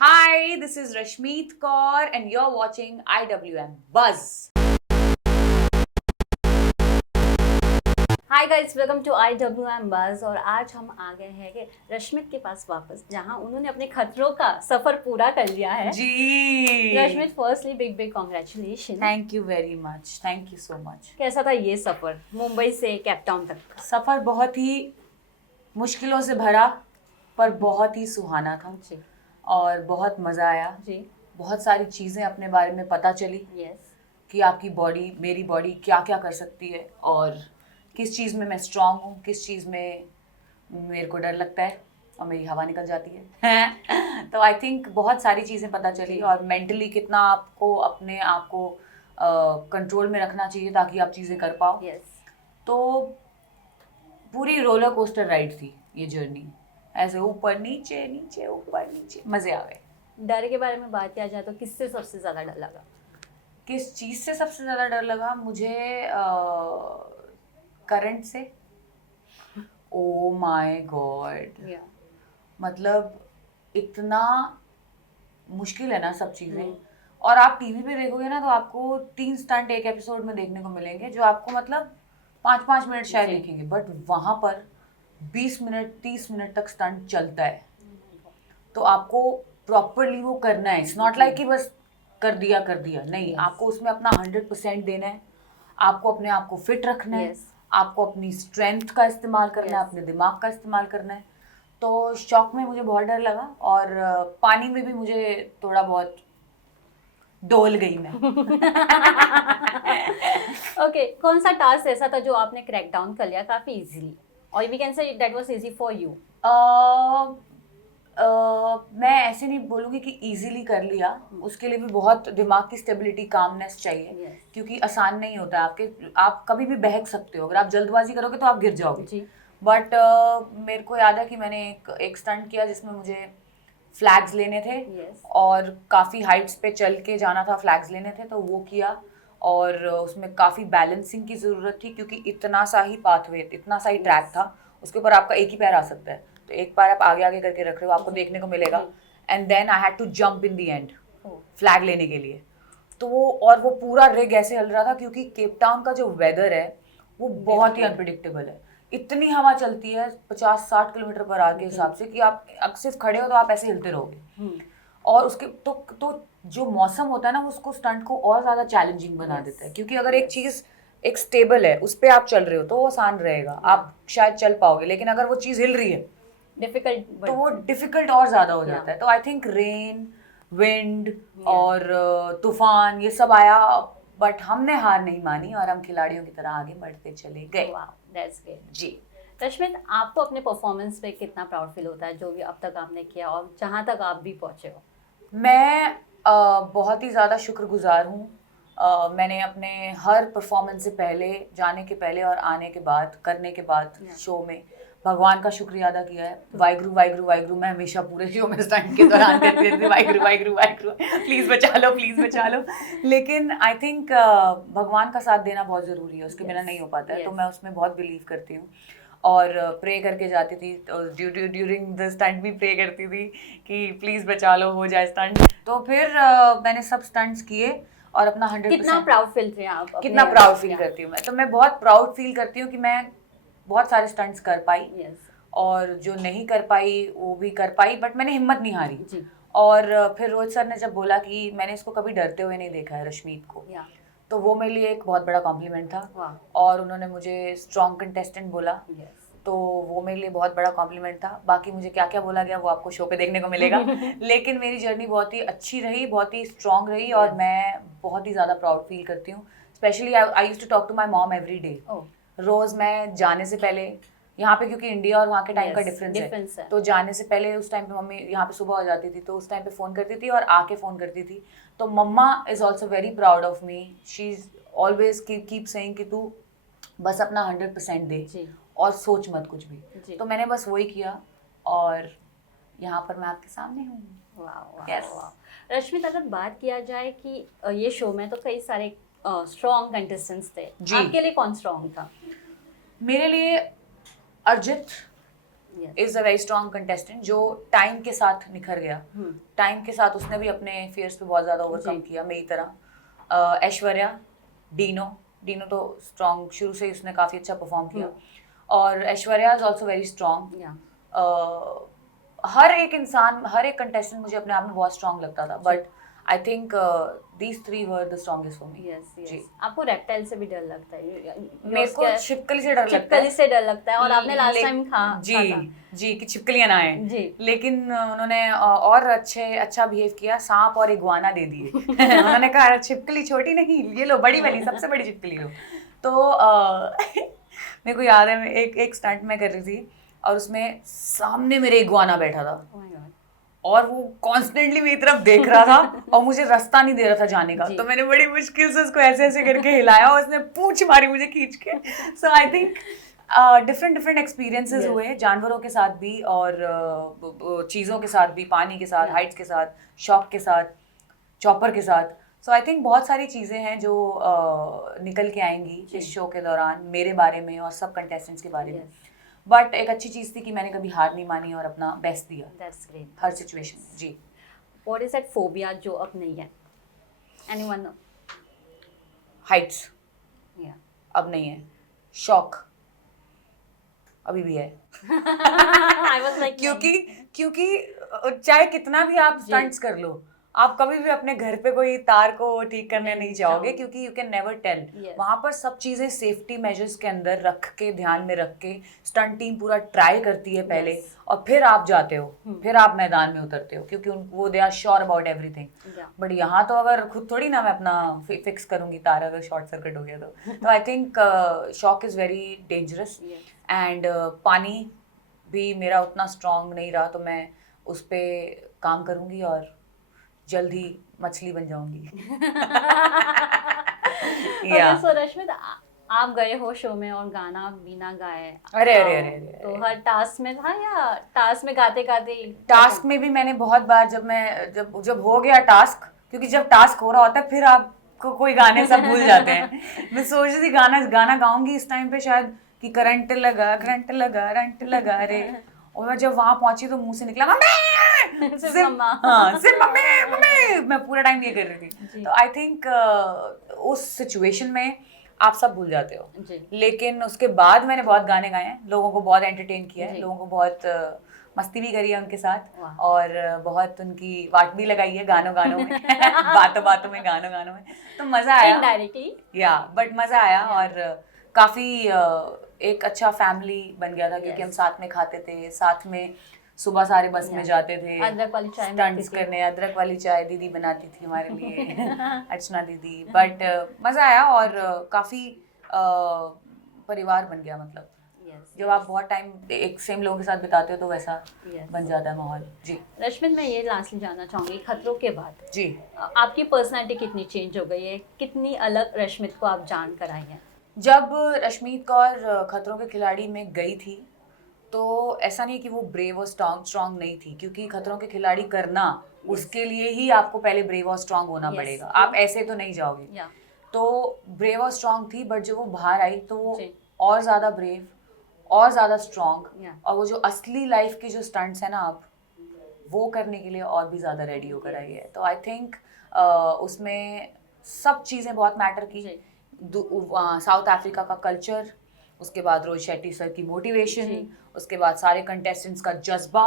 Hi, this is Rashmeet Kaur and you're watching IWM Buzz. Hi guys, welcome to IWM Buzz. और आज हम आ गए हैं कि रश्मित के पास वापस, जहां उन्होंने अपने खतरों का सफर पूरा कर लिया है। जी Rashmit, firstly big congratulation. Thank you very much, thank you so much. कैसा था ये सफर मुंबई से केप टाउन तक का? सफ़र बहुत ही मुश्किलों से भरा पर बहुत ही सुहाना था जी और बहुत मज़ा आया। जी। बहुत सारी चीज़ें अपने बारे में पता चली यस। कि आपकी बॉडी, मेरी बॉडी क्या क्या कर सकती है और किस चीज़ में मैं स्ट्रांग हूँ, किस चीज़ में मेरे को डर लगता है और मेरी हवा निकल जाती है। तो आई थिंक बहुत सारी चीज़ें पता चली और मेंटली कितना आपको अपने आप को कंट्रोल में रखना चाहिए ताकि आप चीज़ें कर पाओ। यस। तो पूरी रोलर कोस्टर राइड थी ये जर्नी, ऐसे ऊपर नीचे नीचे ऊपर नीचे, मज़े आ गए। डर के बारे में बात किया जाए तो किससे सबसे ज़्यादा डर लगा? किस चीज़ से सबसे ज़्यादा डर लगा मुझे? करंट से। ओ माय गॉड, या मतलब इतना मुश्किल है ना सब चीज़ें। और आप टीवी पे देखोगे ना तो आपको 3 स्टंट एक एपिसोड में देखने को मिलेंगे जो आपको मतलब 5-5 मिनट शायद जी। दिखेंगे, बट वहाँ पर 20 मिनट 30 मिनट तक स्टंट चलता है। तो आपको प्रॉपरली वो करना है। इट्स नॉट लाइक कि बस कर दिया नहीं, Yes. आपको उसमें अपना 100% देना है। आपको अपने आप को फिट रखना है। Yes. आपको अपनी स्ट्रेंथ का इस्तेमाल करना है, Yes. अपने दिमाग का इस्तेमाल करना है। तो शॉक में मुझे बहुत डर लगा और पानी में भी मुझे थोड़ा बहुत डोल गई मैं। ओके, कौन सा टास्क ऐसा था जो आपने क्रैक डाउन कर लिया काफी इजीली, और we can say that was easy for you? मैं ऐसे नहीं बोलूँगी कि इजीली कर लिया, उसके लिए भी बहुत दिमाग की स्टेबिलिटी, कामनेस चाहिए। Yes. क्योंकि आसान नहीं होता है। आप कभी भी बहक सकते हो, अगर आप जल्दबाजी करोगे तो आप गिर जाओगे। जी। बट मेरे को याद है कि मैंने एक स्टंट किया जिसमें मुझे फ्लैग्स लेने थे। Yes. और काफ़ी हाइट्स पे चल के जाना था, फ्लैग्स लेने थे, तो वो किया। और उसमें काफ़ी बैलेंसिंग की ज़रूरत थी क्योंकि इतना सा ही पाथवे, इतना सा ही ट्रैक Yes. था, उसके ऊपर आपका एक ही पैर आ सकता है। तो एक पैर आप आगे आगे करके रख रहे हो, आपको देखने को मिलेगा। And then I had to jump in the end Oh. Flag लेने के लिए। तो वो पूरा रिग ऐसे हल रहा था क्योंकि केप टाउन का जो वेदर है वो बहुत ही अनप्रिडिक्टेबल है। इतनी हवा चलती है 50-60 किलोमीटर पर आवर के हिसाब से कि आप सिर्फ खड़े हो तो आप ऐसे हिलते रहोगे। और उसके तो जो मौसम होता है ना, वो उसको स्टंट को और ज़्यादा चैलेंजिंग बना Yes. देता है। क्योंकि अगर एक चीज़ एक स्टेबल है, उस पे आप चल रहे हो तो वो आसान रहेगा, आप शायद चल पाओगे। लेकिन अगर वो चीज़ हिल रही है डिफिकल्ट, तो वो डिफिकल्ट और ज़्यादा हो Yeah. जाता है। तो आई थिंक रेन, विंड और तूफान ये सब आया, बट हमने हार नहीं मानी और हम खिलाड़ियों की तरह आगे बढ़ते चले गए। वाह, दैट्स ग्रेट। जी। रश्मित, आपको अपने परफॉर्मेंस पे कितना प्राउड फील होता है जो भी अब तक आपने किया और जहाँ तक आप भी पहुँचे हो? मैं बहुत ही ज़्यादा शुक्रगुजार हूँ। मैंने अपने हर परफॉर्मेंस से पहले, जाने के पहले और आने के बाद, करने के बाद Yeah. शो में भगवान का शुक्रिया अदा किया है। वाहिगुरु वाहिगुरु वाहिगुरु मैं हमेशा पूरे शो में स्टंट के दौरान कहती रहती थी, वाहिगुरु वाहिगुरु वाहिगुरु, प्लीज़ बचा लो, प्लीज़ बचा लो। लेकिन आई थिंक भगवान का साथ देना बहुत ज़रूरी है, उसके बिना Yes. नहीं हो पाता है। तो Yes. मैं उसमें बहुत बिलीव करती हूँ और प्रे करके जाती थी। ड्यूरिंग द स्टंट भी प्रे करती थी कि प्लीज़ बचा लो, हो जाए स्टंट। तो फिर मैंने सब स्टंट्स किए और अपना 100%। कितना प्राउड फील थे आप कितना प्राउड फील करती हूँ मैं? तो मैं बहुत प्राउड फील करती हूँ कि मैं बहुत सारे स्टंट्स कर पाई। यस। और जो नहीं कर पाई वो भी कर पाई, बट मैंने हिम्मत नहीं हारी। जी। और फिर रोहित सर ने जब बोला कि मैंने इसको कभी डरते हुए नहीं देखा है, रश्मीत को, या तो वो मेरे लिए एक बहुत बड़ा कॉम्प्लीमेंट था। वाह। और उन्होंने मुझे स्ट्रॉन्ग कंटेस्टेंट बोला, यस। तो वो मेरे लिए बहुत बड़ा कॉम्प्लीमेंट था। बाकी मुझे क्या क्या बोला गया वो आपको शो पे देखने को मिलेगा। लेकिन मेरी जर्नी बहुत ही अच्छी रही, बहुत ही स्ट्रॉन्ग रही और मैं बहुत ही ज़्यादा प्राउड फील करती हूँ। Specially I used to talk to my mom every day. रोज़ मैं जाने से पहले, यहाँ पे क्योंकि इंडिया और वहाँ के टाइम का डिफरेंस है, तो जाने से पहले उस टाइम पे मम्मी यहाँ पे सुबह हो जाती थी, तो उस टाइम पे फ़ोन करती थी और आके फ़ोन करती थी। तो mamma is also very proud of me. She is always keep saying कि तू बस अपना 100% दे जी। और सोच मत कुछ भी। जी। तो मैंने बस वही किया और यहाँ पर मैं आपके सामने हूँ। वाह Yes. वाह। रश्मित, अगर बात किया जाए कि ये शो में तो कई सारे स्ट्रॉन्ग कंटेस्टेंट्स थे, जी। आपके लिए कौन स्ट्रॉन्ग था? मेरे लिए अर्जित Yes. Is a very strong contestant जो टाइम के साथ निखर गया. टाइम के साथ उसने भी अपने फेयर्स पे बहुत ज़्यादा ओवरकम किया मेरी तरह. ऐश्वर्या, डीनो तो स्ट्रॉन्ग शुरू से ही उसने काफ़ी अच्छा परफॉर्म किया. और Aishwarya is also very strong. हर एक इंसान, हर एक कंटेस्टेंट मुझे अपने आप में बहुत स्ट्रॉन्ग लगता था, but I think these three were the strongest for me. Yes yes. आपको रेप्टाइल से भी डर लगता है? मेरे को छिपकली से डर लगता है. छिपकली से डर लगता है, और आपने लास्ट टाइम खा जी कि छिपकलियां ना आए जी. लेकिन उन्होंने और अच्छा बिहेव किया. सांप और इग्वाना दे दिए. उन्होंने कहा छिपकली छोटी नहीं, ये लो बड़ी वाली, सबसे बड़ी छिपकली लो. तो मेरे को याद है मैं एक स्टंट में कर रही थी और उसमें सामने मेरे इग्वाना बैठा था. Oh my God. और वो कॉन्स्टेंटली मेरी तरफ देख रहा था और मुझे रास्ता नहीं दे रहा था जाने का. तो मैंने बड़ी मुश्किल से उसको ऐसे ऐसे करके हिलाया और उसने पूंछ मारी मुझे खींच के. सो आई थिंक डिफरेंट एक्सपीरियंसेस हुए जानवरों के साथ भी और चीज़ों के साथ भी, पानी के साथ, हाइट्स के साथ, शॉक के साथ, चॉपर के साथ. सो आई थिंक बहुत सारी चीज़ें हैं जो निकल के आएंगी इस शो के दौरान मेरे बारे में और सब कंटेस्टेंट्स के बारे में. बट एक अच्छी चीज़ थी कि मैंने कभी हार नहीं मानी और अपना बेस्ट दिया. That's great. हर सिचुएशन में. जी. What is that phobia जो अब नहीं है? Anyone know? Heights Yeah. अब नहीं है. शॉक अभी भी है. I was like क्योंकि चाहे कितना भी आप स्टंट्स कर लो, आप कभी भी अपने घर पे कोई तार को ठीक करने नहीं चाहोगे क्योंकि यू कैन नेवर टेल. वहाँ पर सब चीज़ें सेफ्टी मेजर्स के अंदर रख के, ध्यान में रख के स्टंट टीम पूरा ट्राई करती है पहले और फिर आप जाते हो, फिर आप मैदान में उतरते हो क्योंकि वो they are sure about everything. But यहाँ तो अगर खुद थोड़ी ना मैं अपना फिक्स करूँगी तार अगर शॉर्ट सर्किट हो गया तो I think shock is very dangerous. And पानी भी मेरा उतना स्ट्रॉन्ग नहीं रहा तो मैं उस पर काम करूँगी और जल्द ही मछली बन जाऊंगी. So रश्मित, आप गए हो शो में और गाना बिना गाए. अरे तो हर टास्क में था या टास्क में गाते गाते? टास्क में भी मैंने बहुत बार जब हो गया टास्क, क्योंकि जब टास्क हो रहा होता है फिर आपको कोई गाने सब भूल जाते हैं. मैं सोच रही थी गाना गाऊंगी इस टाइम पे शायद कि करंट लगा रे, और मैं जब वहां पहुंची तो मुंह से निकला सिर्फ मम्मी. मैं पूरा टाइम ये कर रही थी. तो आई थिंक उस सिचुएशन में आप सब भूल जाते हो. लेकिन उसके बाद मैंने बहुत गाने गाए हैं, लोगों को बहुत एंटरटेन किया है, लोगों को बहुत मस्ती भी करी है उनके साथ और बहुत उनकी वाट भी लगाई है गानों में. बातों में गानों में. तो मजा आया या बट मजा आया और काफी एक अच्छा फैमिली बन गया था क्योंकि हम साथ में खाते थे, साथ में सुबह सारे बस में जाते थे अदरक वाली चाय स्टंट्स करने. अदरक वाली चाय दीदी बनाती थी हमारे लिए अर्चना दीदी. बट मज़ा आया और काफ़ी परिवार बन गया. मतलब जब आप बहुत टाइम एक सेम लोगों के साथ बिताते हो तो वैसा बन जाता है माहौल. जी रश्मित, मैं ये लास्टली जानना चाहूँगी, खतरों के बाद जी आपकी पर्सनैलिटी कितनी चेंज हो गई है? कितनी अलग रश्मित को आप जान कर आई हैं? जब रश्मित कौर खतरों के खिलाड़ी में गई थी तो ऐसा नहीं कि वो ब्रेव और स्ट्रॉन्ग नहीं थी, क्योंकि खतरों के खिलाड़ी करना उसके लिए ही आपको पहले ब्रेव और स्ट्रॉन्ग होना पड़ेगा. आप ऐसे तो नहीं जाओगे. तो ब्रेव और स्ट्रॉन्ग थी, बट जब वो बाहर आई तो वो और ज़्यादा ब्रेव और ज़्यादा स्ट्रॉन्ग, और वो जो असली लाइफ के जो स्टंट्स हैं ना आप वो करने के लिए और भी ज़्यादा रेडी होकर आई है. तो आई थिंक उसमें सब चीज़ें बहुत मैटर की. साउथ अफ्रीका का कल्चर, उसके बाद रोहित शेट्टी सर की मोटिवेशन, उसके बाद सारे कंटेस्टेंट्स का जज्बा.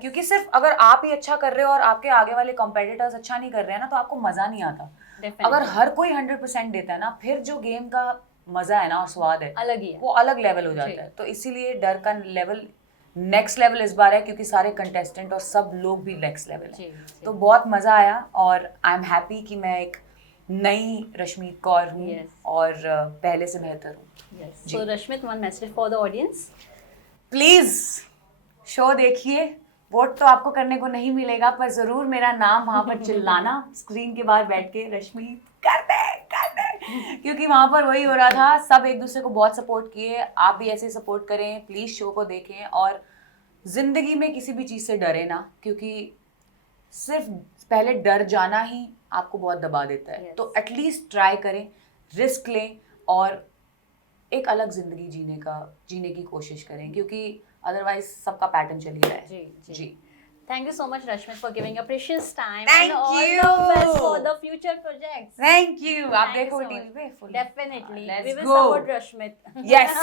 क्योंकि सिर्फ अगर आप ही अच्छा कर रहे हो और आपके आगे वाले कॉम्पिटिटर्स अच्छा नहीं कर रहे हैं ना तो आपको मज़ा नहीं आता. अगर हर कोई 100% देता है ना, फिर जो गेम का मज़ा है ना और स्वाद है अलग ही है, वो अलग लेवल हो जाता है. तो इसीलिए डर का लेवल नेक्स्ट लेवल इस बार है क्योंकि सारे कंटेस्टेंट और सब लोग भी नेक्स्ट लेवल है. तो बहुत मज़ा आया और आई एम हैप्पी कि मैं एक नई रश्मित कौर हूँ और पहले से बेहतर हूँ. So Rashmit, one message for the audience. Please show देखिए. वोट तो आपको करने को नहीं मिलेगा पर ज़रूर मेरा नाम वहाँ पर चिल्लाना स्क्रीन के बाहर बैठ के, रश्मित कर दे. क्योंकि वहाँ पर वही हो रहा था, सब एक दूसरे को बहुत सपोर्ट किए. आप भी ऐसे सपोर्ट करें, प्लीज़ शो को देखें और ज़िंदगी में किसी भी चीज़ से डरे ना, क्योंकि सिर्फ पहले डर जाना ही आपको बहुत दबा देता है. तो एटलीस्ट ट्राई करें, रिस्क लें और एक अलग ज़िंदगी जीने की कोशिश करें. क्योंकि अदरवाइज सबका पैटर्न चल ही रहा है। जी जी Thank you so much, Rashmit, for giving your precious time. Thank and all you. the best for the future projects. Thank you. आप Thank you देखोगे so टीवी much. पे full. Definitely. Let's We will go. support Rashmit. Yes.